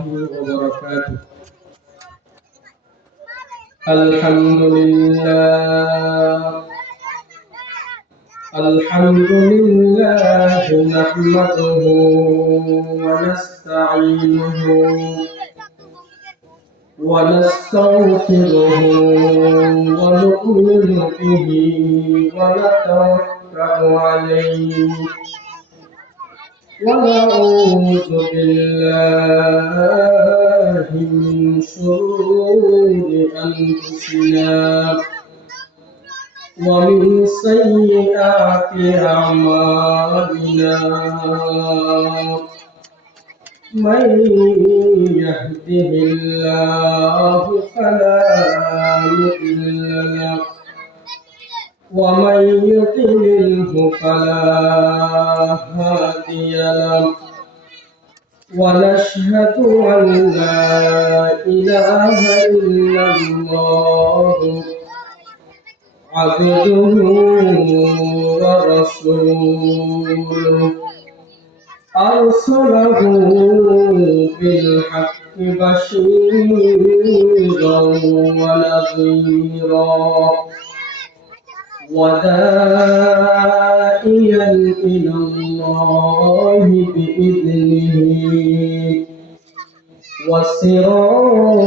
الله وبركاته. الحمد لله نحمده ونستعينه ونستغفره ونؤمن به ونتوكل عليه ونعوذ بالله من شرور أنفسنا ومن سيئات أعمالنا من يهده الله فلا مضل له ومن يضلله فلا هادي له ونشهد أن لا إله إلا الله عبده ورسوله أرسله بالحق بشيرا ونذيرا وداعيا إلى الله بإذنه وسراجا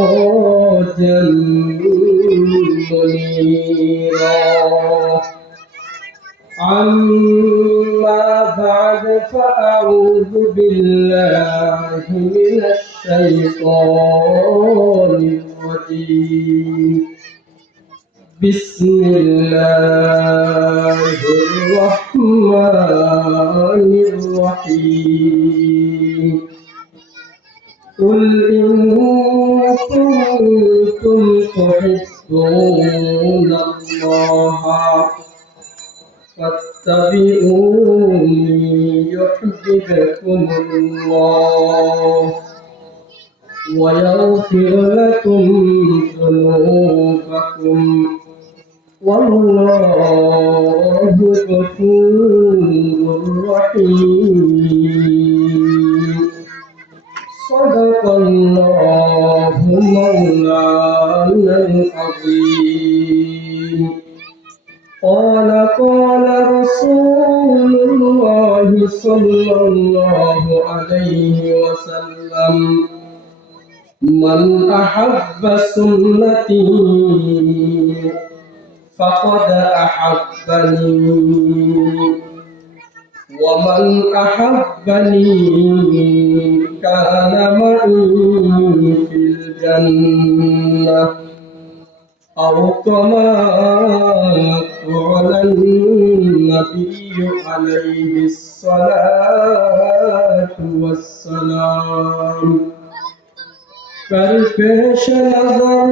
منيرا. أما بعد فأعوذ بالله من الشيطان الرجيم. بسم الله الرحمن الرحيم. قل إن كنتم تحبون الله فاتبعوني يحببكم الله ويغفر لكم ذنوبكم والله غفور رحيم. صدق الله مولانا العظيم. قال رسول الله صلى الله عليه وسلم: من أحب سنتي فقد أحبني ومن أحبني كان معي في الجنة أو كما قال النبي عليه الصلاة والسلام. पेश नजर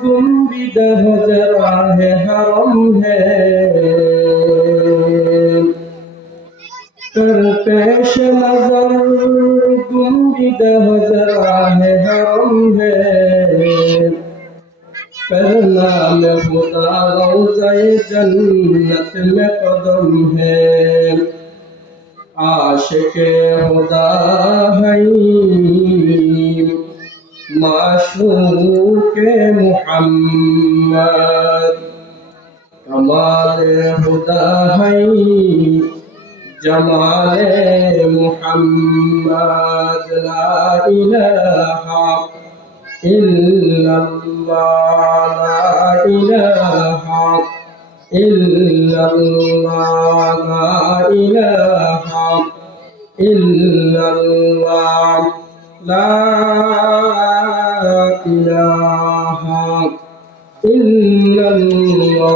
गुंबिद हजरा है हरम है कर पेश नजर गुंबिद हजरा है हरम है कर नाम खुदा रोज़े जन्नत में कदम है आशिक़े खुदा है माशूक़े मुहम्मद कमाले खुदा है जमाले मुहम्मद ला इलाहा इल्लल्लाह ला इलाहा इल्लल्लाह ला इलाहा इल्लल्लाह ला इलाहा इल्लल्लाह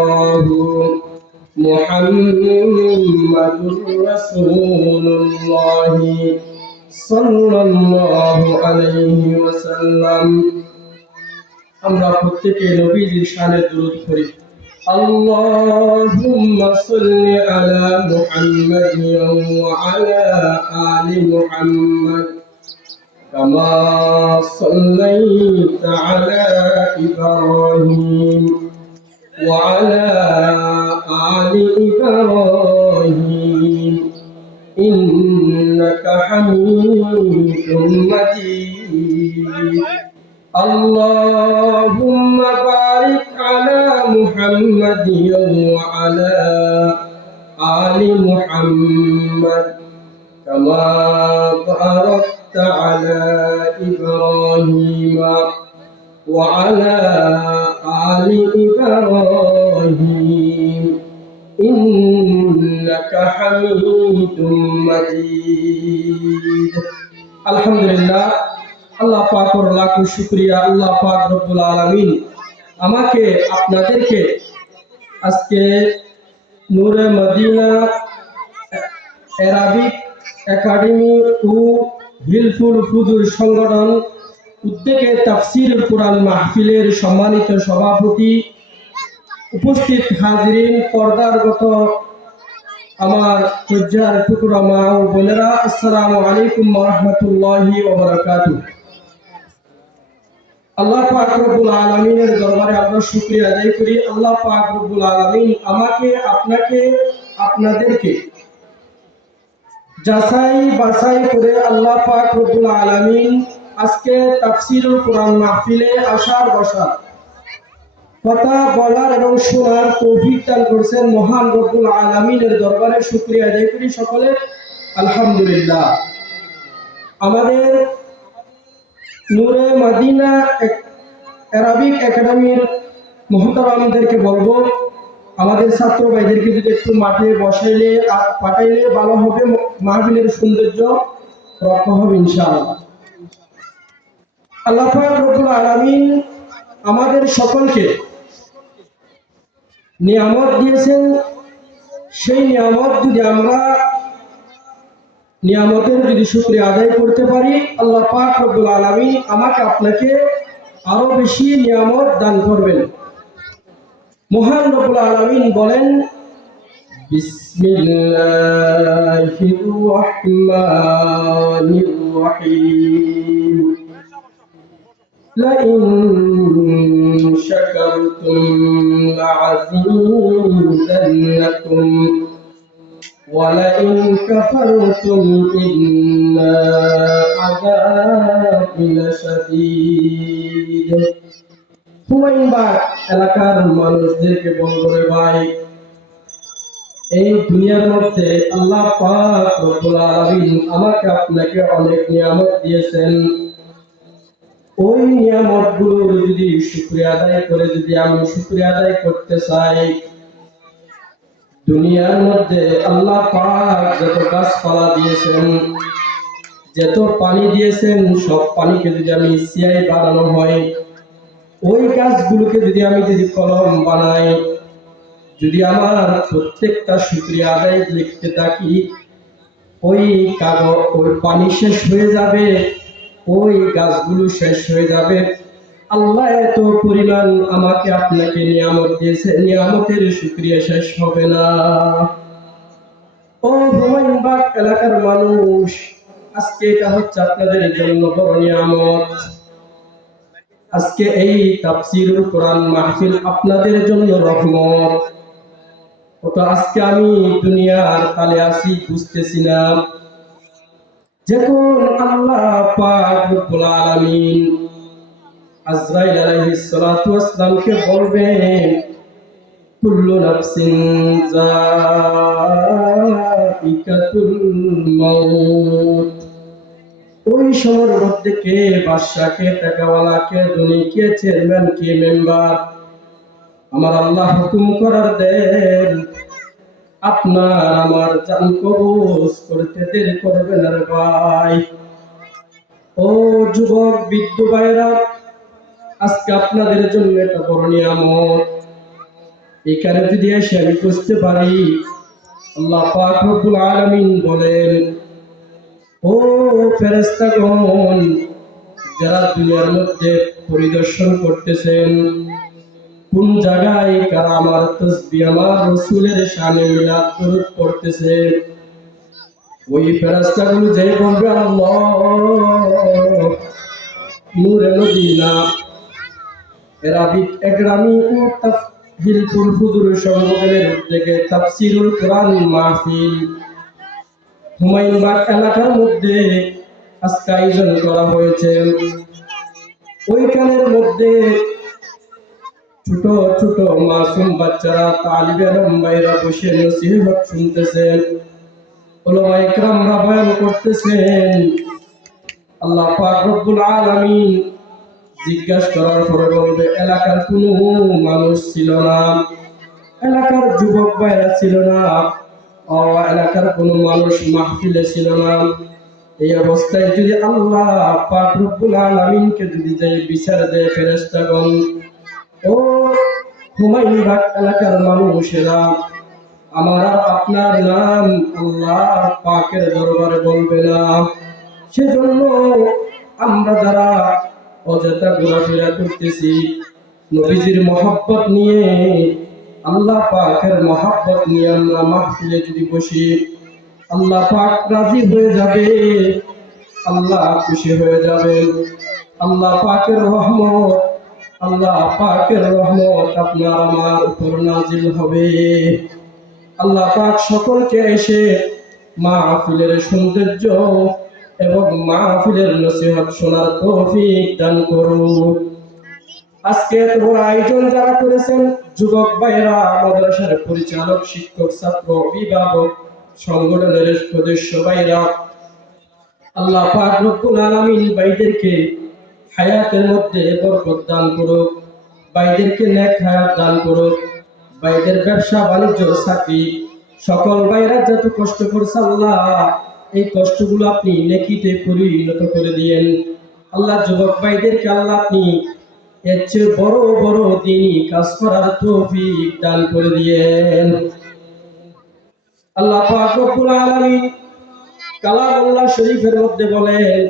मुहम्मदुर रसूलुल्लाह সাল্লাল্লাহু আলাইহি ওয়াসাল্লাম। আমরা প্রত্যেকে নবীজির শানে দুরূদ পড়ি। আল্লাহুম্মা সাল্লি আলা মুহাম্মাদ ওয়া আলা আলি মুহাম্মাদ কামা সাল্লাইতা আলা ইব্রাহিম ওয়া আলা আলি ইব্রাহিম إنك حميد مجيد اللهم بارك على محمد وعلى آل محمد كما باركت على إبراهيم وعلى آل إبراهيم إنك حميد مجيد الحمد لله আল্লাহ পাকের লাখ শুকরিয়া। আল্লাহ পাক রব্বুল আলামিন আমাকে আপনাদেরকে আজকে নূরে মদিনা অ্যারাবিক একাডেমি ও হিলফুল ফুজুর সংগঠন উদ্যোগে তাফসীরুল কোরআন মাহফিলের সম্মানিত সভাপতি, উপস্থিত হাজিরিন, পর্দারগত আমার পূজ্যার টুকরা মা ও বোনেরা, আসসালামু আলাইকুম ওয়া রাহমাতুল্লাহি ওয়া বারাকাতুহু। আল্লাহ পাক রব্বুল আলামিনের দরবারে আমরা শুকরিয়া আদায় করি। আল্লাহ পাক রব্বুল আলামিন আমাকে, আপনাকে, আপনাদেরকে যাচাই বাছাই করে আল্লাহ পাক রব্বুল আলামিন আজকে তাফসীরুল কোরআন মাহফিলে আসার বসার, কথা বলার এবং শোনার তৌফিক দান করেছেন। মহান রব্বুল আলামিনের দরবারে শুকরিয়া আদায় করি সকলে আলহামদুলিল্লাহ। আমাদের নূরে মদিনা অ্যারাবিক একাডেমির মুহতারামদেরকে বলবো, আমাদের ছাত্র ভাইদেরকে যদি একটু মাঠে বসাইলে পাঠাইলে ভালো হবে, মাহফিলের সৌন্দর্য রক্ষা হবে ইনশাআল্লাহ। আল্লাহ পাক রব্বুল আলামিন আমাদের সকলকে নিয়ামত দিয়েছেন। সেই নিয়ামত যদি আমরা নিয়ামতের যদি শুকরিয়া আদায় করতে পারি, আল্লাহ পাক রব্বুল আলামিন আমাকে আপনাকে আরো বেশি নিয়ামত দান করবেন। মহান রব্বুল আলামিন বলেন, বিসমিল্লাহির রহমানির রহিম, লাইন শাকারতুম লাযীদান্নাকুম ওয়ালাইন কাফারতুম ইন্না আযাবি লাশাদীদ। হুমায়ুনবাগ এলাকার মানুষদেরকে বলবো, রে ভাই, এই দুনিয়ার মধ্যে আল্লাহ পাক রব্বুল আলামিন আমাকে আপনাকে অনেক নিয়ামত দিয়েছেন। ওই নিয়ামতগুলোর যদি শুকরিয়া আদায় করে যদি আমি শুকরিয়া আদায় করতে চাই, দুনিয়ার মধ্যে আল্লাহ পাক যত গাছপালা দিয়েছেন, যত পানি দিয়েছেন, সব পানিকে যদি আমি সিয়াই বানানো হয়, ওই গাছগুলোকে যদি আমি কলম বানাই, যদি আমার প্রত্যেকটা শুকরিয়া আদায় লিখতে থাকি, ওই কাগজ, ওই পানি শেষ হয়ে যাবে, ওই গাছগুলো শেষ হয়ে যাবে। আল্লাহ এত পরিমাণ আমাকে আপনাকে নিয়ামত দিয়েছে, নিয়ামতের শুকরিয়া শেষ হবে না। ও হুমায়ুনবাগ এলাকার মানুষ, আজকে এটা হচ্ছে আপনাদের জন্য বড় নিয়ামত। আজকে এই তাফসীরুল কোরআন মাহফিল আপনাদের জন্য রহমত। তো আজকে আমি দুনিয়ার তালে আছি, বুঝতেছি না। যখন আল্লাহ পাক রব্বুল আলামিন আজরাইল আলাইহিস সালাতু ওয়াস সালামকে বলবেন, কুল্লু নাফসিন যায়িকাতুল মাউত, ওই সময়ের মধ্যে কে বাদশা, কে টাকাওয়ালা, কে ধনী, কে চেয়ারম্যান, কে মেম্বার, আমার আল্লাহ হুকুম করার দেন, আপনার আমার জান কবজ করতে দেরি করবেন না রে ভাই। ও যুবক বৃদ্ধ ভাইরা, আজকে আপনাদের জন্য একটা বড় নিয়ামত। এখানে যদি এসে আমি বুঝতে পারি, আল্লাহ পাক রব্বুল আলামিন বলেন, ও ফেরেশতাগণ, যারা দুনিয়ার মধ্যে পরিদর্শন করতেছেন, কোন জায়গায় কারা আমার তাসবিহ, আমার রাসূলের শানে মিলাদ দরুদ পড়তেছে, ওই ফেরেশতাগুলো যে বলবে, আল্লাহ নূরে মদিনা অ্যারাবিক একাডেমি ও হিলফুল ফুজুর সংগঠনের উদ্যোগে তাফসীরুল কোরআন মাহফিল হুমায়ুনবাগ এলাকার মধ্যে আজকে আয়োজন করা হয়েছে। ওইখানের মধ্যে ছোট ছোট মাসুম বাচ্চারা তালিবে ইলম ভাইরা বসে নসিহত শুনতেছেন, উলামায়ে কেরামরা বয়ান করতেছেন। আল্লাহ পাক রব্বুল আলামিন জিজ্ঞাসা করার পরে বলবে, এলাকার কোনো মানুষ ছিল না, এলাকার যুবক ভাইরা ছিল না, এলাকার কোনো মানুষ মাহফিলে ছিল না। এই অবস্থায় যদি আল্লাহ পাক রব্বুল আলামিনকে যদি যে বিচার দেয় ফেরেশতাগণ, ও হুমায়ুনবাগ এলাকার মানুষেরা, আমার আর আপনার নাম আল্লাহ পাকের দরবারে বলবে না। সেজন্য আমরা যারা অযথা ঘোরাফেরা করতেছি, নবীজির মহব্বত নিয়ে, আল্লাহ পাকের মহব্বত নিয়ে আমরা মাহফিলে যদি বসি, আল্লাহ পাক রাজি হয়ে যাবে, আল্লাহ খুশি হয়ে যাবেন। আল্লাহ পাকের রহমত, আল্লাহ পাকের রহমত আপনার আমার উপর নাজিল হবে। আল্লাহ পাক সকলকে এসে মাহফিলের সৌন্দর্য এবং মাহফিলের নসিহত শোনার তৌফিক দান করুন। আজকে এত বড় আয়োজন যারা করেছেন, যুবক ভাইরা, মাদ্রাসার পরিচালক, শিক্ষক, ছাত্র, অভিভাবক, সংগঠনের সদস্য ভাইরা, আল্লাহ পাক রব্বুল আলামিন ভাইদেরকে হায়াতের মধ্যে বরকত দান করুক, ভাইদেরকে নেক হায়াত দান করুক, ভাইদের ব্যবসা বাণিজ্য চাকরি সকল ভাইরা যত কষ্ট করছে আল্লাহ এই কষ্টগুলো আপনি নেকিতে পরিণত করে দিয়েন। আল্লাহ যুবক ভাইদেরকে আল্লাহ আপনি এর চেয়ে বড় বড় দিনই কাজ করার তৌফিক দান করে দিয়েন। আল্লাহ পাক রব্বুল আলামিন কালামুল্লাহ শরীফের মধ্যে বলেন,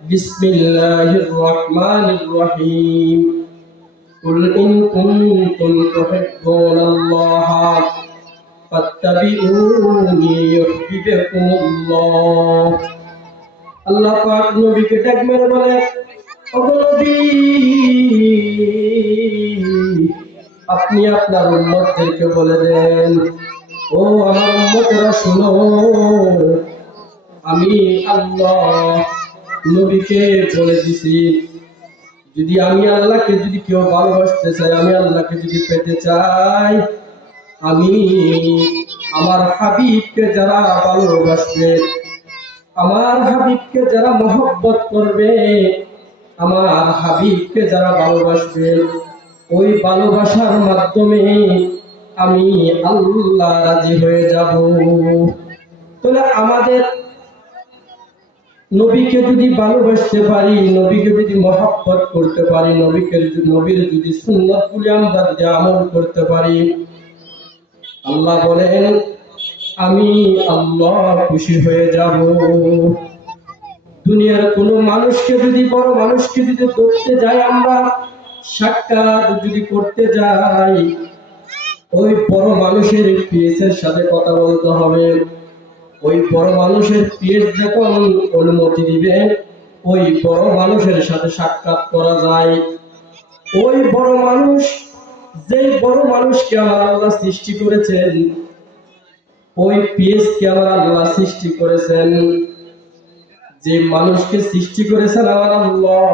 বিসমিল্লাহির রহমানির রহিম, কুল ইন কুনতুম তুহিব্বুনাল্লাহ ফাত্তাবিউনি ইউহিব্বুকুমুল্লাহ। আল্লাহ পাক নবীকে ডাক মেরে বলে, ও নবী, আপনি আপনার উম্মতদেরকে বলে দেন, ও আমার উম্মতেরা শুনো, আমি আল্লাহ নবীকে বলে দিছি, যদি আমি আল্লাহকে যদি কেউ ভালোবাসতে চাই, আমি আল্লাহকে যদি পেতে চাই, আমি আমার হাবিবকে যারা ভালোবাসবে, আমার হাবিবকে যারা মহব্বত করবে, আমার হাবিবকে যারা ভালোবাসবে, ওই ভালোবাসার মাধ্যমে আমি আল্লাহ রাজি হয়ে যাব। তাহলে আমাদের নবীকে যদি ভালোবাসতে পারি, নবীকে যদি মহব্বত করতে পারি, নবীর যদি সুন্নতগুলি আমরা যদি আমল করতে পারি, আল্লাহ বলেন আমি আল্লাহ খুশি হয়ে যাব। দুনিয়ার কোন মানুষকে যদি, বড় মানুষকে যদি ধরতে যাই, আমরা সাক্ষাৎ যদি করতে যাই, ওই বড় মানুষের পিএসের সাথে কথা বলতে হবে। ওই বড় মানুষের পিএস যখন অনুমতি দিবে, ওই বড় মানুষের সাথে সাক্ষাৎ করা যায়। ওই বড় মানুষ, যেই বড় মানুষকে আমার আল্লাহ সৃষ্টি করেছেন, ওই পিএস কে আমার আল্লাহ সৃষ্টি করেছেন, যে মানুষকে সৃষ্টি করেছেন আমার আল্লাহ,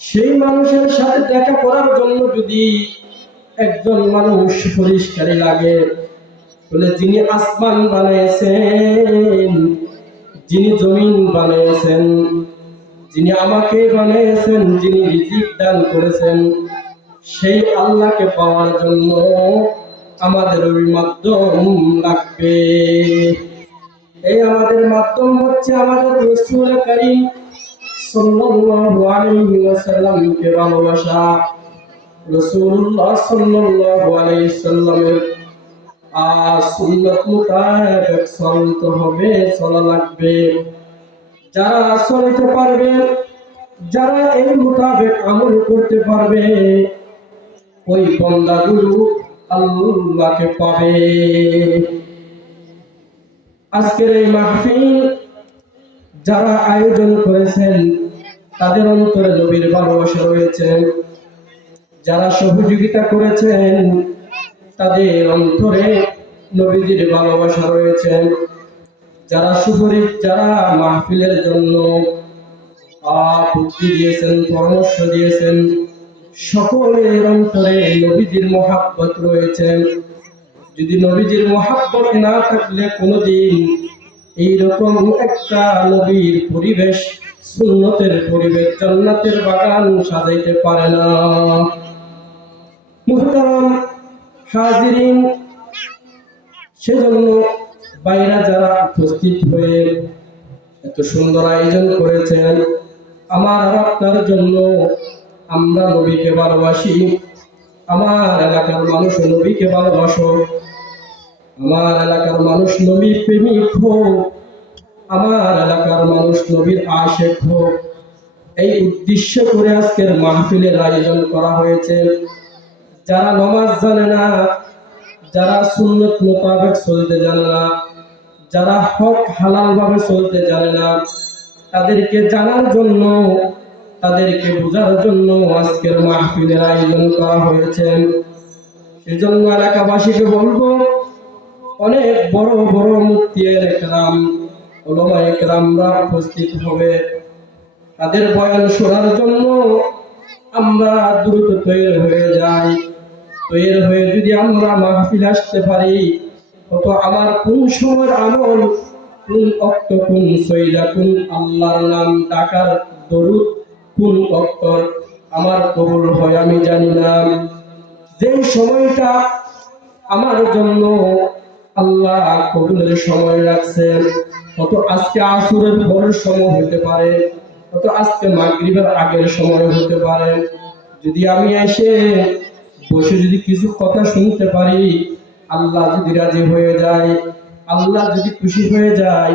সেই মানুষের সাথে দেখা করার জন্য যদি একজন মানুষ পরিষ্কারী লাগে, বলে যিনি আসমান বানিয়েছেন, যিনি জমিন বানিয়েছেন, যিনি আমাকে বানিয়েছেন, যিনি রিজিক দান করেছেন, সেই আল্লাহকে পাওয়ার জন্য আমাদের ওই মাধ্যম লাগবে। এই আমাদের মাধ্যম হচ্ছে আমাদের রাসূল করিম সাল্লাল্লাহু আলাইহি ওয়াসাল্লামকে ভালোবাসা। রাসূলুল্লাহ সাল্লাল্লাহু আলাইহি সাল্লামের সুন্নাত মোতাবেক চলতে হবে, চলা লাগবে। যারা চলতে পারবে, যারা এই মোতাবেক আমল করতে পারবে, ওই বান্দাগুলো আল্লাহকে পাবে। আজকের এই মাহফিল যারা আয়োজন করেছেন, তাদের অন্তরে নবীর ভালোবাসা রয়েছে। যারা সহযোগিতা করেছেন, তাদের অন্তরে নবীজির ভালোবাসা রয়েছে। যারা সুপরিচিত, যারা মাহফিলের জন্য বুদ্ধি দিয়েছেন, পরামর্শ দিয়েছেন, সকলের অন্তরে নবীজির মহাব্বত রয়েছে। যদি নবীজির মহাব্বত না থাকলে কোনোদিন এইরকম একটা নবীর পরিবেশ, সুন্নতের পরিবেশ, জান্নাতের বাগান সাজাইতে পারে না। মুহতারাম হাজিরিন, সেজন্য বাইরা যারা উপস্থিত হয়ে এত সুন্দর আয়োজন করেছেন আমার আর আপনার জন্য, আমরা নবীকে ভালোবাসি, আমার এলাকার মানুষ নবীকে ভালোবাসো, আমার এলাকার মানুষ নবীর প্রেমিক হোক, আমার এলাকার মানুষ নবীর আশিক হোক, এই উদ্দেশ্য করে আজকের মাহফিলের আয়োজন করা হয়েছে। যারা নামাজ জানে না, যারা সুন্নত মোতাবেক চলতে জানে না, যারা হক হালাল ভাবে চলতে জানে না, তাদেরকে জানার জন্য, তাদেরকে বোঝার জন্য আজকের মাহফিলের আয়োজন করা হয়েছে। সেজন্য এলাকাবাসীকে বলবো, অনেক বড় বড় মুফতিয়ায়ে কেরাম, উলামায়ে কেরামরা উপস্থিত হবে। তাদের বয়ান শোনার জন্য আমরা দ্রুত তৈরি হয়ে যাই। তৈরি হয়ে যদি আমরা মাহফিল আসতে পারি, কত আমার কোন সময়ের আমল, কোন অক্ত, কোন সইদা, কোন আল্লাহর নাম ডাকার দরুদ, কোন অক্তর আমার কবুল হয় আমি জানি না। যে সময়টা আমার জন্য আল্লাহ কবুলের সময় রাখছেন, কত আজকে আসরের পরের সময় হতে পারে, কত আজকে মাগরিবের আগের সময় হতে পারে। যদি আমি এসে বসে যদি কিছু কথা শুনতে পারি, আল্লাহ যদি রাজি হয়ে যায়, আল্লাহ যদি খুশি হয়ে যায়,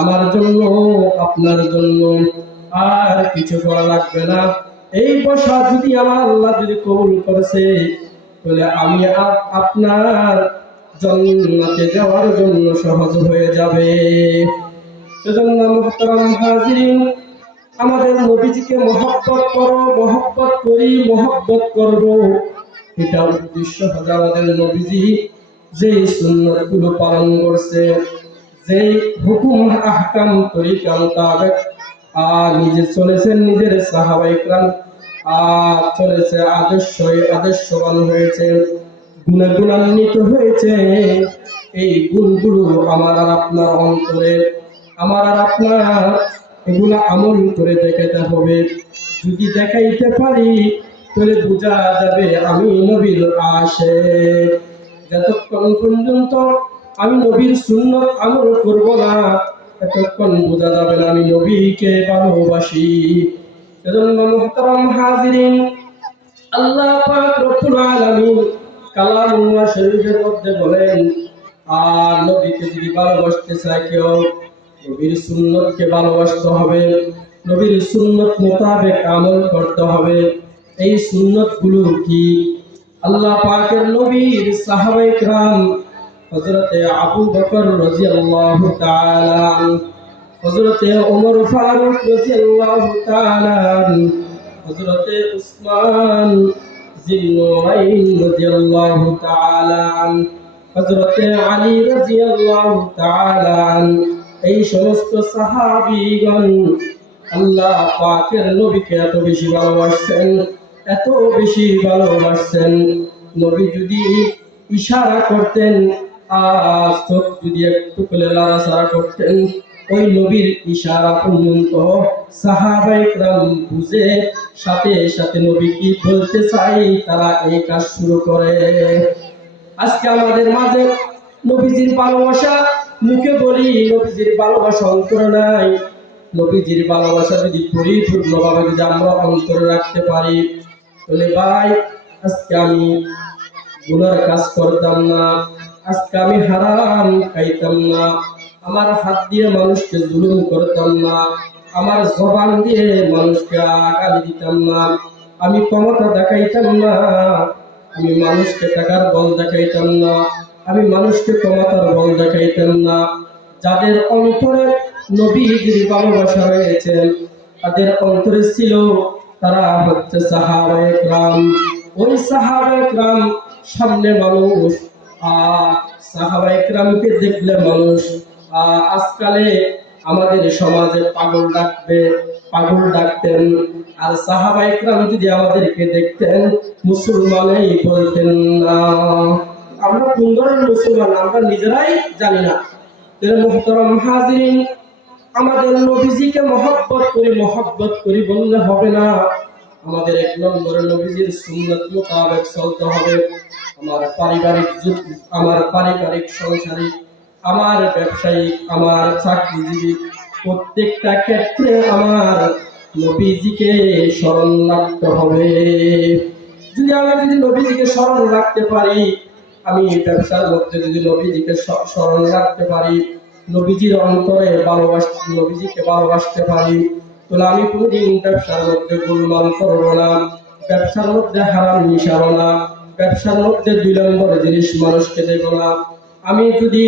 আমার জন্য, আপনার জন্য আর কিছু করা লাগবে না। এই বসা যদি আমার আল্লাহ যদি কবুল করেছে, তাহলে আমি আপনার জান্নাতে যাওয়ার জন্য সহজ হয়ে যাবে। সেজন্য মুহতারাম হাজিরিন, আমাদের নবীজিকে মহব্বত করো, মহব্বত করি, মহব্বত করব, এটা উদ্দেশ্য হবে। আমাদের নবীজি যে সুন্নতগুলো পালন করছে, যে হুকুম আহকাম তরিকা মোতাবেক নিজে চলেছেন, নিজের সাহাবায়ে কেরাম চলেছে, আদর্শবান হয়েছে, গুণে গুণান্বিত হয়েছে। এই গুণগুলো আমার আর আপনার অন্তরে, আমার আর আপনার এগুলা আমল করে দেখাতে হবে। যদি দেখাইতে পারি, তাহলে বোঝা যাবে আমি নবীর আশিক। যতক্ষণ পর্যন্ত আমি নবীর সুন্নত আমল করব না, ততক্ষণ বোঝা যাবে না আমি নবীকে ভালোবাসি। সেজন্য মুহতারাম হাজিরিন, আল্লাহ পাক রব্বুল আলামিন কালামুল্লাহ শরীফের মধ্যে বলেন, আর নবীকে যদি ভালোবাসতে চায় কেউ, নবীর সুন্নতকে ভালোবাসতে হবে, নবীর সুন্নত মোতাবেক আমল করতে হবে। এই সুন্নত গুলো কি? আল্লাহ পাকের নবীর সাহাবায়ে কেরাম, হযরতে আবু বকর রাদিয়াল্লাহু তাআলা, হযরতে ওমর ফারুক রাদিয়াল্লাহু তাআলা, হযরতে উসমান জিন্নুরাইন রাদিয়াল্লাহু তাআলা, হযরতে আলী রাদিয়াল্লাহু তাআলা, এই সমস্ত সাহাবীগণ আল্লাহ পাকের নবীকে এত বেশি ভালোবাসতেন, এত বেশি ভালোবাসতেন, নবী যদি ইশারা করতেন, চোখ যদি একটু করে লাড়াচাড়া করতেন, ওই নবীর ইশারা পর্যন্ত সাহাবায়ে কেরাম বুঝে সাথে সাথে নবী কি বলতে চাই তারা এই কাজ শুরু করে। আজকে আমাদের মাঝে নবীজির ভালোবাসা মুখে বলি, নবীজির ভালোবাসা অন্তরে নাই। নবীজির ভালোবাসা যদি পরিপূর্ণভাবে যদি আমরা অন্তরে রাখতে পারি, তাহলে ভাই আজকে আমি গুনার কাজ করতাম না, আজকে আমি হারাম খাইতাম না, আমার হাত দিয়ে মানুষকে জুলুম করতাম না, আমার জবান দিয়ে মানুষকে গালি দিতাম না, আমি ক্ষমতা দেখাইতাম না, আমি মানুষকে টাকার বল দেখাইতাম না, আমি মানুষকে ক্ষমতার বল দেখাইতাম না। যাদের অন্তরে নবীজির ভালোবাসা রয়েছে, তাদের অন্তরে ছিল, তারা হচ্ছে সাহাবায়ে কেরাম। ওই সাহাবায়ে কেরাম সামনে মানুষ, সাহাবায়ে কেরামকে দেখলে মানুষ আজকালে আমাদের সমাজে পাগল ডাকতেন। আর সাহাবা ইকরাম যদি আমাদেরকে দেখতেন মুসলমানই বলতেন না। আমরা কোন ধরনের মুসলমান আমরা নিজেরাই জানি না। মুহতারাম হাজিরিন, আমাদের নবীজিকে মহব্বত করি বললে হবে না। আমাদের এক নম্বরে নবীজির সুন্নাত মোতাবেক চলতে হবে। আমার পারিবারিক সংসারিক, আমার ব্যবসায়িক, আমার চাকরিজীবী, প্রত্যেকটা ক্ষেত্রে আমার নবীজিকে স্মরণ রাখতে হবে। যদি নবীজিকে স্মরণ রাখতে পারি, আমি ব্যবসার মধ্যে যদি নবীজিকে স্মরণ রাখতে পারি, নবীজির অন্তরে নবীজিকে ভালোবাসতে পারি, তাহলে আমি কোনদিন ব্যবসার মধ্যে গোলমাল করবো না, ব্যবসার মধ্যে হারাম মিশাবো না, ব্যবসার মধ্যে 2 নম্বর জিনিস মানুষকে দেব না। আমি যদি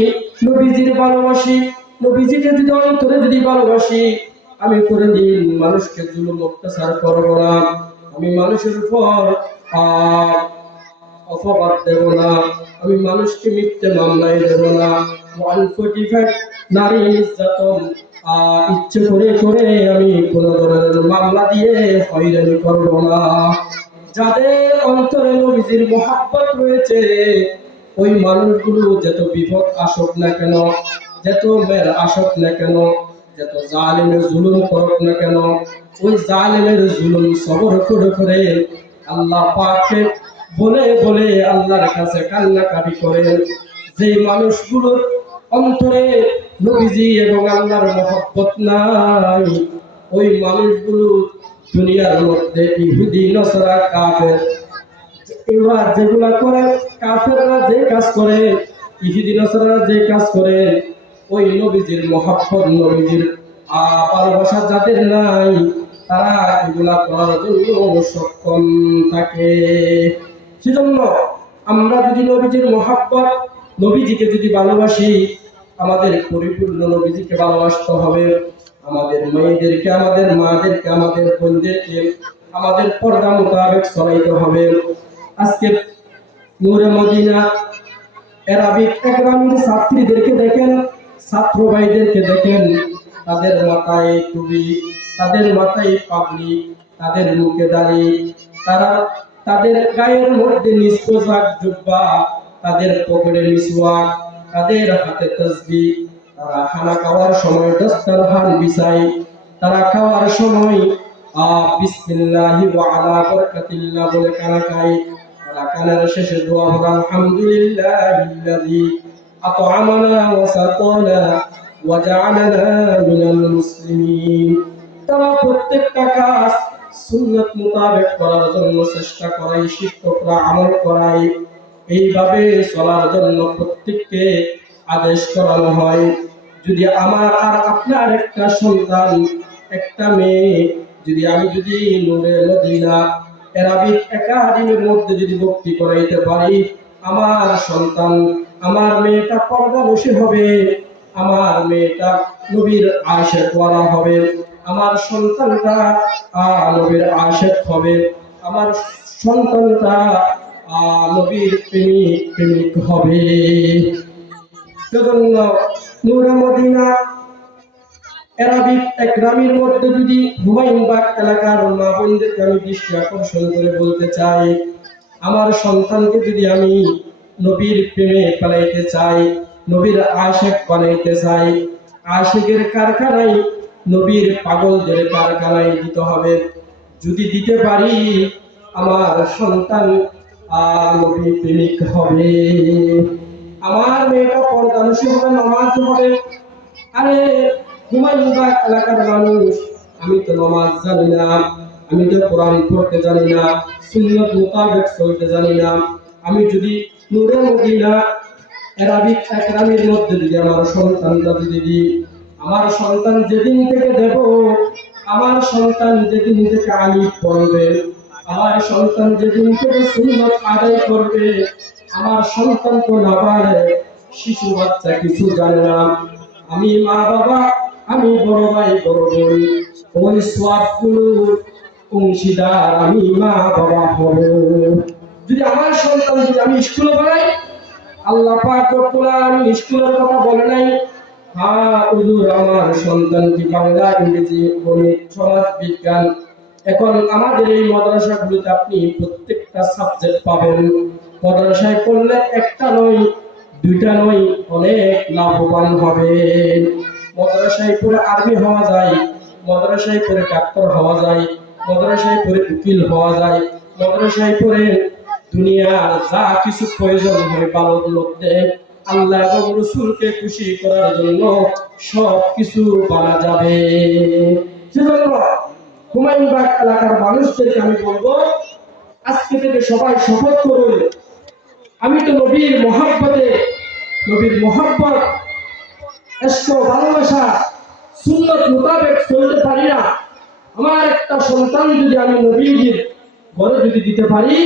নবীজির ভালোবাসি, নবীজিকে যদি অন্তরে যদি ভালোবাসি, আমি কোনদিন মানুষকে জুলুম অত্যাচার করবো না, আমি মানুষের উপর অপবাদ দেব না, আমি মানুষকে মিথ্যে মামলায় দেব না। 145 নারী নির্যাতন ইচ্ছে করে আমি কোন ধরনের মামলা দিয়ে হয়রানি করব না। যাদের অন্তরে নবীজির মহব্বত রয়েছে, ওই মানুষগুলো যত বিপদ আসুক না কেন, যত মের আসুক না কেন, যত জালিমের জুলুম করুক না কেন, ওই জালিমের জুলুম সবর করে আল্লাহ পাককে বলে বলে আল্লাহর কাছে কান্নাকাটি করেন। যে মানুষগুলোর অন্তরে নবীজি এবং আল্লাহর মহব্বত নাই, ওই মানুষগুলো দুনিয়ার মধ্যে ইহুদি নসরা কাফের, এরা যেগুলা করে, কাফেররা যে কাজ করে, ইহুদি নসরারা যে কাজ করে, ওই নবীজির মহব্বত, নবীজির ভালোবাসা যাদের নাই, তারা এগুলা করার জন্য সক্ষম থাকে। সেজন্য আমরা যদি নবীজির মহব্বত, নবীজিকে যদি ভালোবাসি, আমাদের পরিপূর্ণ নবীজিকে ভালোবাসতে হবে। আমাদের মেয়েদেরকে, আমাদের মাদেরকে, আমাদের বোনদেরকে আমাদের পর্দা মোতাবেক চলাইতে হবে। আজকে নূরে মদিনা অ্যারাবিক একাডেমির ছাত্রীদেরকে দেখেন, ছাত্র ভাইদেরকে দেখেন, তাদের মাথায় টুপি, তাদের মাথায় পাগড়ি, তাদের মুখে দাড়ি, তাদের গায়ের মধ্যে নিজ পোশাক জুব্বা, তাদের পকেটে মিসওয়াক, তাদের হাতে তাসবিহ, তারা খানা খাওয়ার সময় দস্তরখান বিছায়, তারা খাওয়ার সময় বিসমিল্লাহি ওয়া আলা বারাকাতিল্লাহ বলে খানা খায়। তারা খানার শেষে দোয়া করে আলহামদুলিল্লাহিল্লাযী আত'আমানা ওয়া সাকানা ওয়া জা'আলানা মিনাল মুসলিমিন। তারা প্রত্যেকটা কাজ সুন্নাত মোতাবেক করার জন্য চেষ্টা করাই, শিক্ষকরা আমল করাই, এইভাবে চলার জন্য প্রত্যেককে আদেশ করানো হয়। যদি আমার আর আপনার একটা সন্তান, একটা মেয়ে, আমি যদি নূরে মদিনা অ্যারাবিক একাডেমির মধ্যে যদি ভর্তি করাইতে পারি, আমার সন্তান, আমার মেয়েটা পর্দানশী হবে, আমার মেয়েটা নবীর আশিক ওয়ালা হবে, আমার সন্তানটা নবীর আশিক হবে, আমার সন্তানটা নবীর প্রেমিক হবে। সেজন্য নূরে মদিনা অ্যারাবিক একাডেমির মধ্যে যদি হুমায়ুনবাগ এলাকার মা বোনদেরকে আমি দৃষ্টি আকর্ষণ করে বলতে চাই, আমার সন্তানকে যদি আমি নবীর প্রেমে ফেলাইতে চাই, নবীর আশিক বানাইতে চাই, আশিকের কারখানায়, নবীর পাগলদের কারখানায় দিতে হবে। যদি দিতে পারি, আমার সন্তান নবী প্রেমিক হবে, আমার মেয়েটা পর্দানশী হবে, নামাজ হবে। আরে হুমায়ুনবাগ এলাকার মানুষ, আমি তো নামাজ জানি না, আমি তো কোরআন পড়তে জানি না, সুন্নাত মোতাবেক চলতে জানি না, আমি যদি নূরে মদিনা অ্যারাবিক একাডেমির মধ্যে যদি আমার সন্তানটা যদি দিই, আমার সন্তান যেদিন থেকে দেব, আমার সন্তান যেদিন থেকে আলিফ পড়বে, আমার সন্তান যেদিন থেকে সুন্নাত আদায় করবে, আমার সন্তান তো নাবালক শিশু বাচ্চা, কিছু জানে না, আমি মা বাবা, আমি বড় ভাই বড় বোন, ওই সওয়াবগুলোর অংশীদার আমি মা বাবা হব। যদি আমার সন্তান যদি আমি স্কুলে পড়াই, আল্লাহ পাক রব্বুল আলামিন স্কুলের কথা বলে নাই, হ্যাঁ হুজুর, আমার সন্তানটি বাংলা, ইংরেজি, গণিত, সমাজ বিজ্ঞান, এখন আমাদের এই মাদ্রাসাগুলোতে আপনি প্রত্যেকটা সাবজেক্ট পাবেন। মাদ্রাসায় পড়লে একটা নয়, দুইটা নয়, অনেক লাভবান হবেন। মাদ্রাসায় পড়ে আর্মি হওয়া যায়, মাদ্রাসায় পড়ে ডাক্তার হওয়া যায়, মাদ্রাসায় পড়ে উকিল হওয়া যায়, মাদ্রাসায় পড়ে দুনিয়ার যা কিছু প্রয়োজন হয় ভালোর মধ্যে আল্লাহ এবং রসুলকে খুশি করার জন্য সব কিছু বানা যাবে। সেজন্য হুমায়ুনবাগ এলাকার মানুষদেরকে আমি বলবো, আজকে থেকে সবাই শপথ করুন, আমি তো নবীর মহব্বতে, নবীর মহব্বত, এষ্ট ভালোবাসা, সুন্নত মোতাবেক চলতে পারি না। আমার একটা সন্তান যদি আমি নবীর ঘরে যদি দিতে পারি,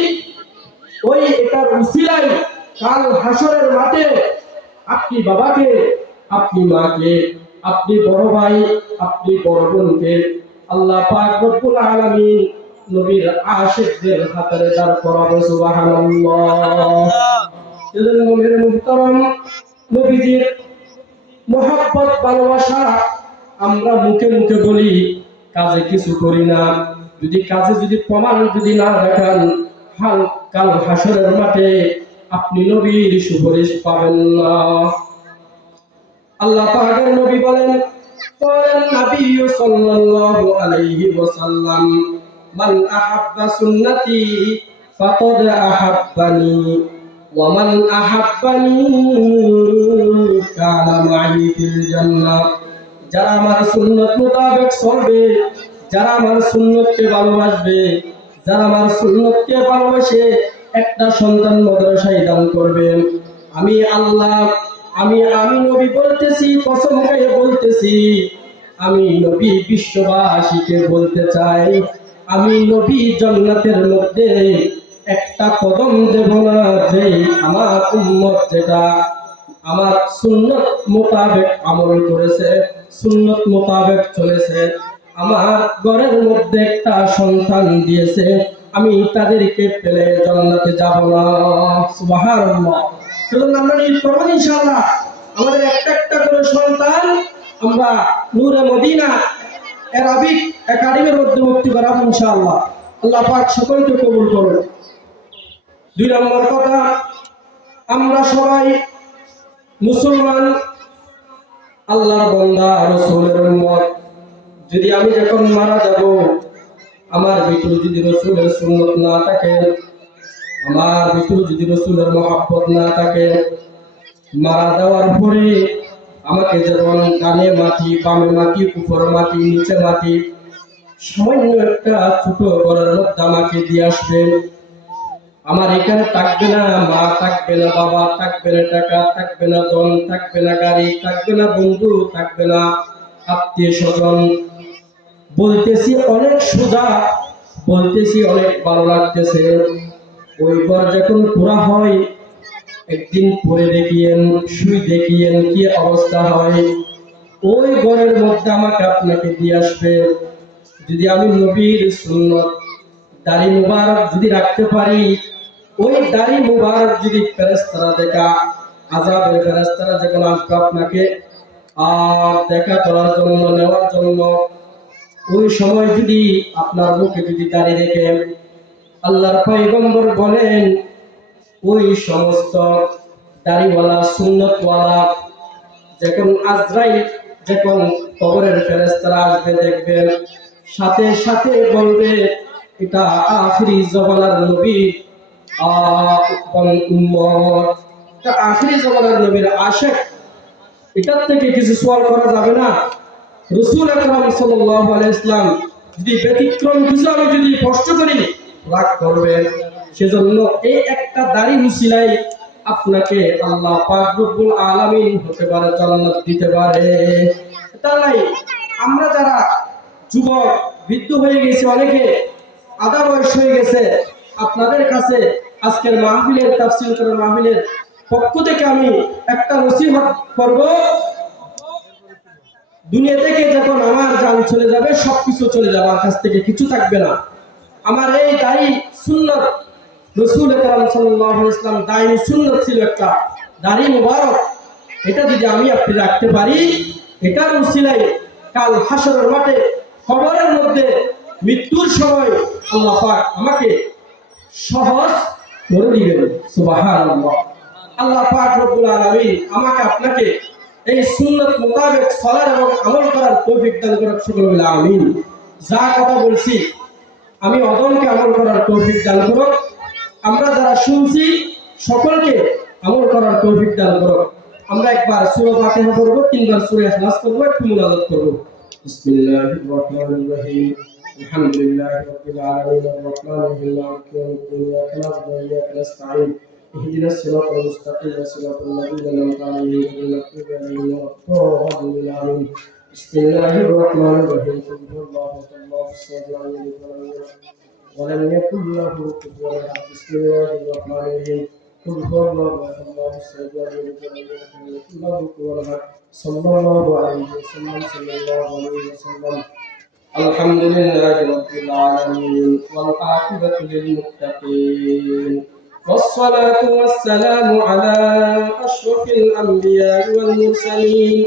ওই এটার উসিলায় কাল হাসরের মাঠে আপনি বাবাকে, আপনি মাকে, আপনি বড় ভাই, আপনি বড় বোনকে আল্লাহ পাক রব্বুল আলামিন নবীর আশিকদের হাতে দাঁড় করাবে। সুবহানাল্লাহ। এজন্য মেরে মুহতারাম, নবীজির মহব্বত ভালোবাসা আমরা মুখে মুখে বলি, কাজে কিছু করি না। যদি কাজে যদি প্রমাণ যদি না দেখান, কাল হাসরের মাঠে আপনি নবীর সুপারিশ পাবেন না। আল্লাহ পাকের নবী বলেন, قال النبي صلى الله عليه وسلم من أحب سنتي فقد أحبني ومن أحبني كان معي في الجنة। যারা আমার সুন্নত মোতাবেক চলবে, যারা আমার সুন্নতকে ভালোবাসবে, যারা আমার সুন্নতকে ভালোবাসে একটা সন্তান মাদ্রাসায় দান করবে, আমি আল্লাহ, আমি নবী বলতেছি, কসম খেয়ে বলতেছি, আমি নবী বিশ্ববাসীকে বলতে চাই, আমি নবী জান্নাতের মধ্যে একটা কদম দেব না যে আমার উম্মত যেটা আমার সুন্নত মোতাবেক আমল করেছে, সুন্নত মোতাবেক চলেছে, আমার ঘরের মধ্যে একটা সন্তান দিয়েছে, আমি তাদেরকে পেলে জান্নাতে যাব না। সুবহানাল্লাহ। সেজন্য আমরা নিয়ত করব ইনশাআল্লাহ, আমাদের একটা একটা করে সন্তান আমরা নূরে মদিনা আরবিক একাডেমির মধ্যে ভর্তি করাবো ইনশাআল্লাহ। আল্লাহ পাক সকলকে কবুল করুন। দুই নম্বর কথা, আমরা সবাই মুসলমান, আল্লাহর বান্দা, রাসূলের উম্মত। যদি আমি যখন মারা যাব, আমার ভিতরে যদি রাসূলের সুন্নাত না থাকে, আমার ভিতরে যদি রাসূলের মহব্বত না থাকে, মারা যাওয়ার পরে আমাকে যেমন ডানে মাটি, বামে মাটি, উপরে মাটি, নিচে মাটি, সামান্য একটা ছোট ঘরের মধ্যে আমাকে দিয়ে আসবে। আমার এখানে থাকবে না মা, থাকবে না বাবা, থাকবে না টাকা, থাকবে না ধন, থাকবে না গাড়ি, থাকবে না বন্ধু, থাকবে না আত্মীয় স্বজন। বলতেছি অনেক সোজা, বলতেছি অনেক ভালো লাগতেছে। ওই ঘর যখন পুরা হয়, একদিন পরে দেখিয়েন, শুই দেখিয়েন কি অবস্থা হয়। ওই ঘরের মধ্যে আমাকে আপনাকে দিয়ে আসবে। যদি আমি নবীর সুন্নত দাড়ি মুবারক যদি রাখতে পারি, ওই দাড়ি মুবারক যদি ফেরেশতারা দেখা, আযাবের ফেরেশতারা যখন আসবে আপনাকে দেখা করার জন্য, নেওয়ার জন্য, ওই সময় যদি আপনার মুখে যদি দাড়ি দেখে, আল্লাহর পয়গম্বর বলেন, ওই সমস্ত দাড়িওয়ালা সুন্নতওয়ালা যখন আজরাইল, যখন কবরের ফেরেশতারা আসবে দেখবে, সাথে সাথে বলবে এটা আখিরি জমানার নবী উম্মত, এটা আখিরি জমানার নবীর আশিক। এটার থেকে কিছু সওয়াল করা যাবে না। রাসূল আকরাম সাল্লাল্লাহু আলাইহি ওয়াসাল্লাম যদি ব্যতিক্রম কিছু আমি যদি কষ্ট করি, রাগ করবেন। সেজন্য এই একটা দাড়ি উসিলাই আপনাকে আল্লাহ পাক রব্বুল আলামিন হতে পারে জান্নাত দিতে পারে। তাই আমরা যারা যুবক, বৃদ্ধ হয়ে গেছে, অনেকে আধা বয়স হয়ে গেছে, আপনাদের কাছে আজকের মাহফিলের, তাফসীর করার মাহফিলের পক্ষ থেকে আমি একটা নসিহত করব। দুনিয়া থেকে যখন আমার জান চলে যাবে, সবকিছু চলে যাবে, আমার কাছ থেকে কিছু থাকবে না। আমার এই দাড়ি সুন্নত, রাসূল আকরাম সাল্লাল্লাহু আলাইহি ওয়াসাল্লাম দাড়ি সুন্নত ছিল, একটা দাড়ি মুবারক। এটা যদি আমি আপনি রাখতে পারি, এটার উসিলায় কাল হাসরের মাঠে কবরের মধ্যে মৃত্যুর সময় আল্লাহ পাক আমাকে সহজ করে দিবেন। সুবহানাল্লাহ। আল্লাহ পাক রব্বুল আলামিন আমাকে আপনাকে এই সুন্নাত মোতাবেক চলার এবং আমল করার তৌফিক দান করুন। সকলে বলে আমিন। যা কথা বলছি আমি অদমকে আমল করার তৌফিক দান করুন। আমরা যারা শুনছি সকলকে আমল করার তৌফিক দান করুন। আমরা একবার সূরা ফাতিহা পড়ব, তিনবার সূরা ইখলাস পড়ব, একটু মুনাজাত করব। বিসমিল্লাহির রহমানির রহিম। আলহামদুলিল্লাহি রাব্বিল আলামিন আর-রাহমানির রহিম মালিকি ইয়াউমিদ্দিন ইyyaka na'budu wa iyyaka nasta'in ihdinas siratal mustaqim siratal ladzina an'amta 'alaihim ghayril maghdubi 'alaihim waladdallin amin. Bismillahir rahmanir rahim. Qul huwallahu ahad Allahu samad ولم يكن له كفوا احد. بسم الله الرحمن الرحيم. قل هو الله احد الله الصمد لم يلد ولم يكن له كفوا احد. صلى الله عليه وسلم. صلى الله عليه وسلم. الحمد لله رب العالمين والعاقبة للمتقين والصلاة والسلام على أشرف الأنبياء والمرسلين.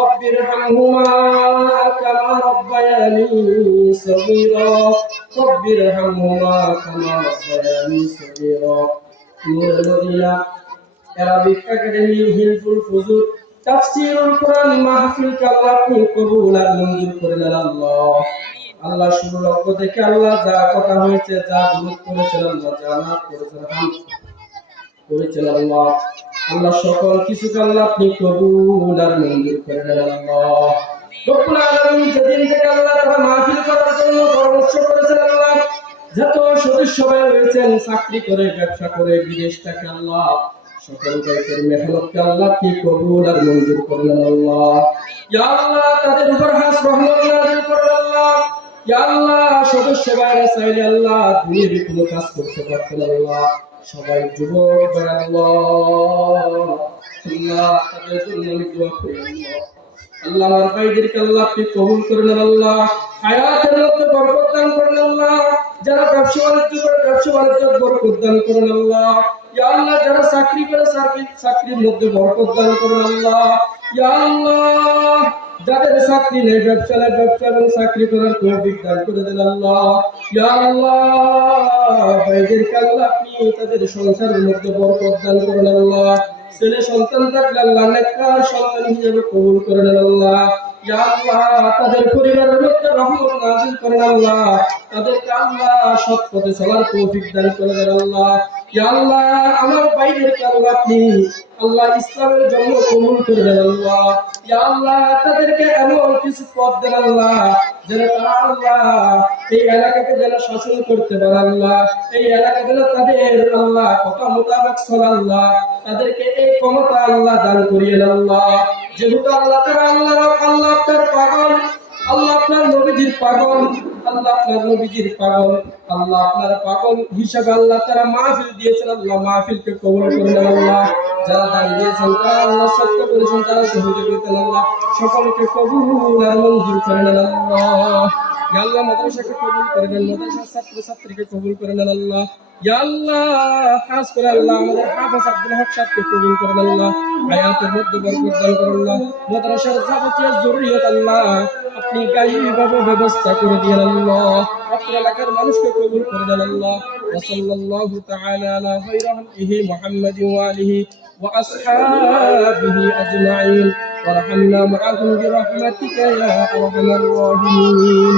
رب ارحمهما كما ربياني صغيرا. رب ارحمهما كما ربياني صغيرا. نور المدينة Arabic Academy Hilful Fuzur তাফসীরুল কোরআন মাহফিল কে আল্লাহ আপনি কবুল আর মঞ্জুর করে নেন আল্লাহ। আল্লাহ শুরু লক্ষ থেকে আল্লাহ যা কথা হয়েছে, যা দুরূদ করেছেন আল্লাহ, যা নাত করেছেন হামদ করেছেন আল্লাহ, আল্লাহ সকল কিছুকে আল্লাহ আপনি কবুল আর মঞ্জুর করে নেন আল্লাহ। রব্বুল আলামিন যেদিন থেকে আল্লাহ তাআলা মাহফিল করার জন্য পরামর্শ করেছেন আল্লাহ, যত সদস্য ভাই রয়েছেন চাকরি করে ব্যবসা করে বিদেশ থেকে আল্লাহ সকল ভাইদের মেহনতকে আল্লাহ আপনি কবুল আর মঞ্জুর করলেন আল্লাহ। ইয়া আল্লাহ তাদের উপর খাস রহমত নাযিল করেন আল্লাহ। ইয়া আল্লাহ সদস্য ভাইরা চাইলে আল্লাহ দুনিয়াবি কোনো কাজ করতে পারতেন আল্লাহ। সবাই যুবক ভাই আল্লাহ তাদের জন্য আমি দোয়া করি আল্লাহ। আল্লাহ আমার ভাইদেরকে আল্লাহ আপনি কবুল করে নেন আল্লাহ। হায়াতের মধ্যে বরকত দান করেন আল্লাহ। যারা ব্যবসা বাণিজ্য করে ব্যবসা বাণিজ্য বরকত দান করেন আল্লাহ। ইয়া আল্লাহ যারা চাকরি করে চাকরির মধ্যে বরকত দান করেন আল্লাহ। ইয়া আল্লাহ যাদের চাকরি নেই, ব্যবসা নেই, ব্যবসা এবং চাকরি করার তৌফিক দান করে দেন আল্লাহ। ইয়া আল্লাহ ভাইদেরকে আল্লাহ আপনি তাদের সংসারের মধ্যে বরকত দান করেন আল্লাহ। ছেলে সন্তান থাকলে আল্লাহ নেককার সন্তান হিসেবে কবুল করে নেন আল্লাহ। ইয়া আল্লাহ তাদের পরিবারের মধ্যে রহমত নাযিল করেন আল্লাহ। তাদেরকে আল্লাহ সৎ পথে চলার তৌফিক দান করে দেন আল্লাহ। ইয়া আল্লাহ আমার ভাইদেরকে আল্লাহ আপনি আল্লাহ ইসলামের জন্য কবুল করে দেন আল্লাহ। ইয়া আল্লাহ তাদেরকে এমন কিছু পথ দেন আল্লাহ যেন তারা আল্লাহ এই এলাকাকে যেন শাসন করতে পারে আল্লাহ। এই এলাকা যেন তাদের আল্লাহ কথা মোতাবেক চলে আল্লাহ। তাদেরকে এই ক্ষমতা আল্লাহ দান করিয়েন আল্লাহ। যেহেতু আল্লাহ তারা আল্লাহ আপনার পাগল, আল্লাহ আপনার নবীজির পাগল, আল্লাহ আপনার নবীজির পাগল, আল্লাহ আপনার পাগল হিসাবে আল্লাহ তারা মাহফিল দিয়েছেন আল্লাহ। মাহফিলকে কবুল করে নেন আল্লাহ। যারা দাঁড়িয়ে দিয়েছেন তারা আল্লাহ সত্য করেছেন, তারা সহযোগিতা আল্লাহ সকলকে কবুল আর মঞ্জুর করে নেন আল্লাহ। ইয়া আল্লাহ মাদ্রাসাকে কবুল করে নেন, মাদ্রাসার ছাত্র ছাত্রীকে কবুল করে নেন আল্লাহ। ইয়া আল্লাহ খাস করে আল্লাহ আমাদের হাফেজ আব্দুল হক সাহেবকে কবুল করে নেন আল্লাহ। হায়াতের মধ্যে বরকত দান করেন আল্লাহ। মাদ্রাসার যাবতীয় জরুরিয়াত আল্লাহ আপনি গায়বীভাবে ব্যবস্থা করে দিয়েন আল্লাহ। আপনার এলাকার মানুষকে কবুল করে দেন আল্লাহ। ওয়া সাল্লাল্লাহু তাআলা আলা খায়রি খালকিহি মুহাম্মাদিন ওয়া আলিহি ওয়া আসহাবিহি আজমাইন ওয়ারহামনা মাআহুম বিরহমাতিকা ইয়া আরহামার রাহিমিন।